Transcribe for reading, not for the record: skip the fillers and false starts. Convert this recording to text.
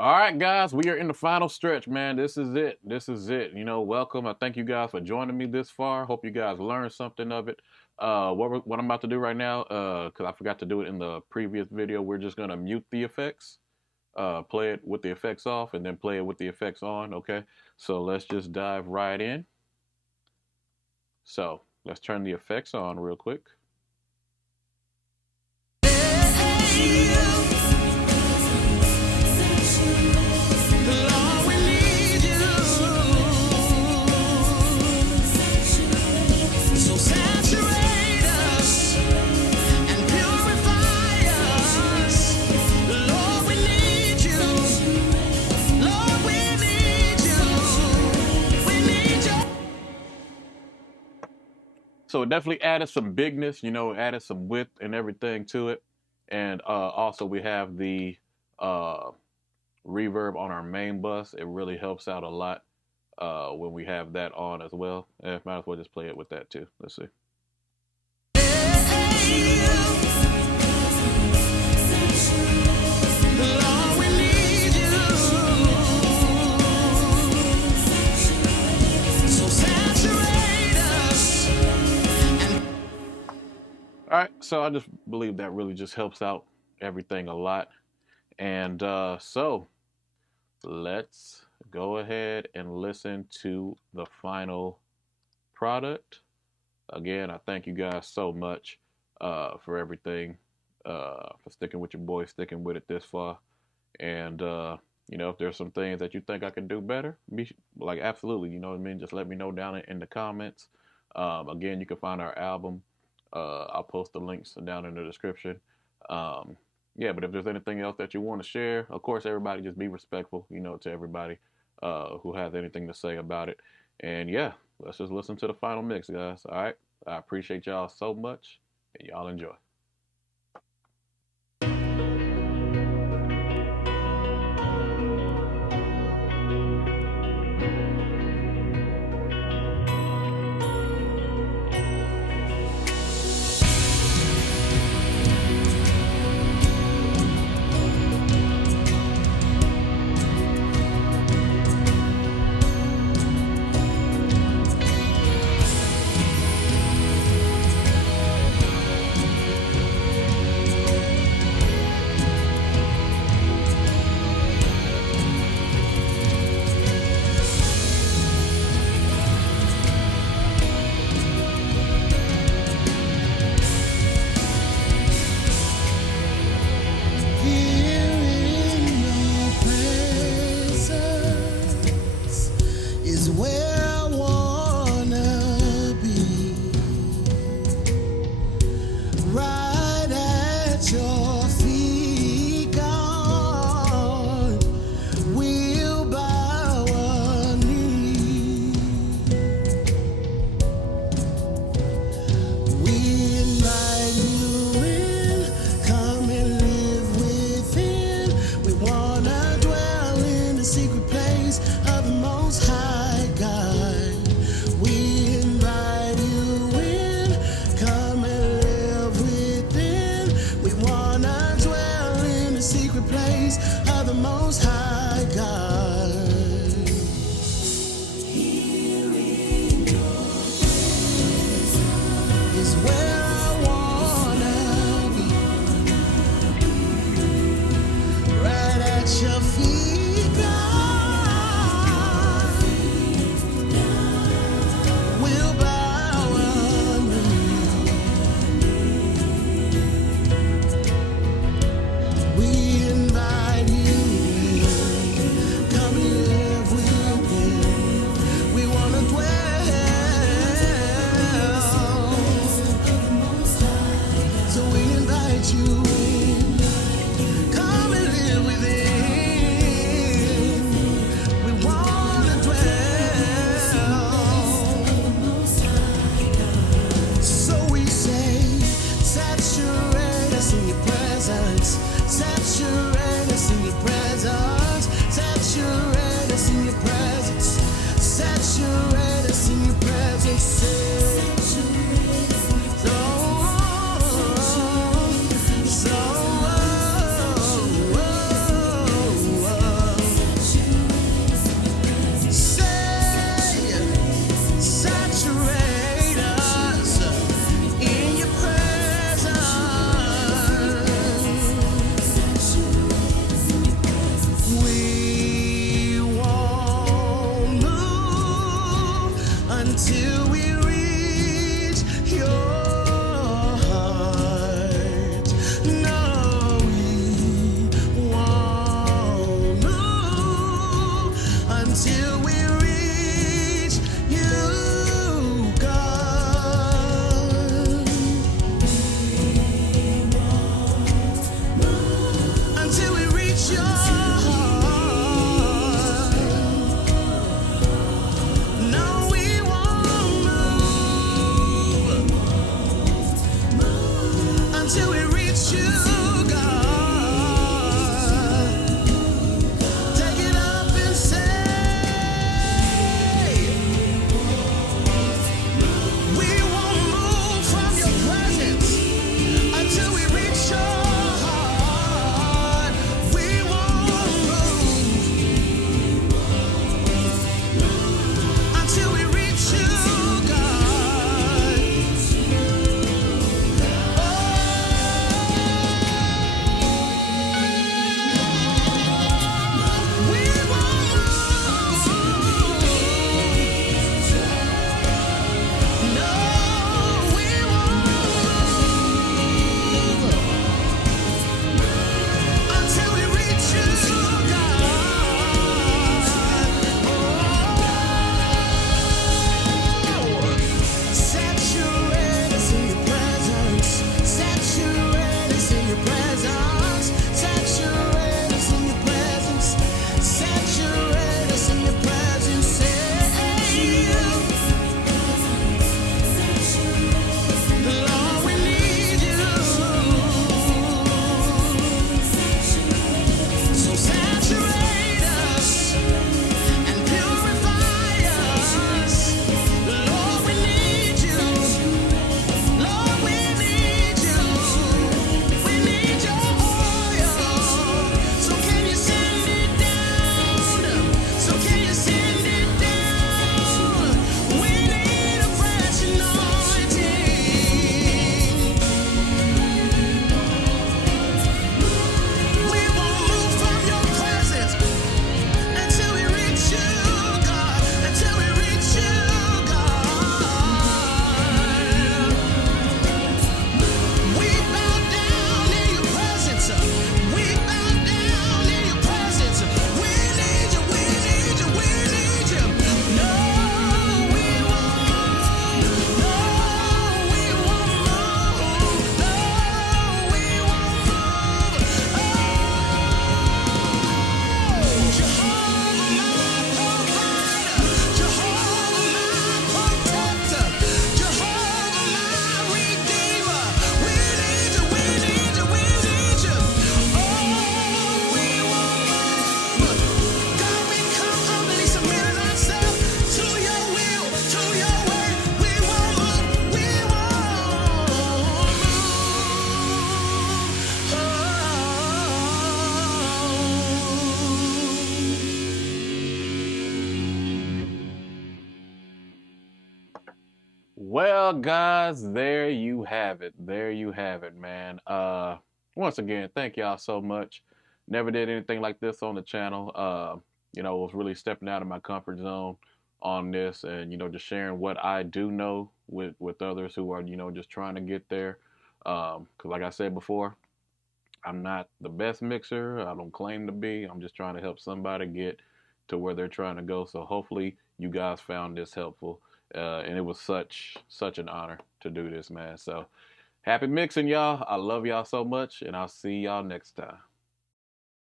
All right, guys, we are in the final stretch, man. This is it. This is it. Welcome. I thank you guys for joining me this far. Hope you guys learned something of it. What I'm about to do right now, because I forgot to do it in the previous video, we're just gonna mute the effects, play it with the effects off, and then play it with the effects on. Okay. So let's just dive right in. So let's turn the effects on real quick. So it definitely added some bigness, added some width and everything to it. And also we have the reverb on our main bus. It really helps out a lot when we have that on as well. And might as well just play it with that too. Let's see. All right, so I just believe that really just helps out everything a lot. And so let's go ahead and listen to the final product. Again, I thank you guys so much for everything, for sticking with your boy, sticking with it this far. And, if there's some things that you think I can do better, absolutely, you know what I mean? Just let me know down in the comments. Again, you can find our album. I'll post the links down in the description. Yeah, but if there's anything else that you want to share, of course, everybody just be respectful, to everybody who has anything to say about it. And yeah, let's just listen to the final mix, guys. All right. I appreciate y'all so much, and y'all enjoy. Well, guys, there you have it. There you have it, man. Once again, thank y'all so much. Never did anything like this on the channel. Was really stepping out of my comfort zone on this, and just sharing what I do know with others who are just trying to get there. Because like I said before, I'm not the best mixer. I don't claim to be. I'm just trying to help somebody get to where they're trying to go. So hopefully you guys found this helpful. And it was such an honor to do this, man. So happy mixing, y'all. I love y'all so much, and I'll see y'all next time.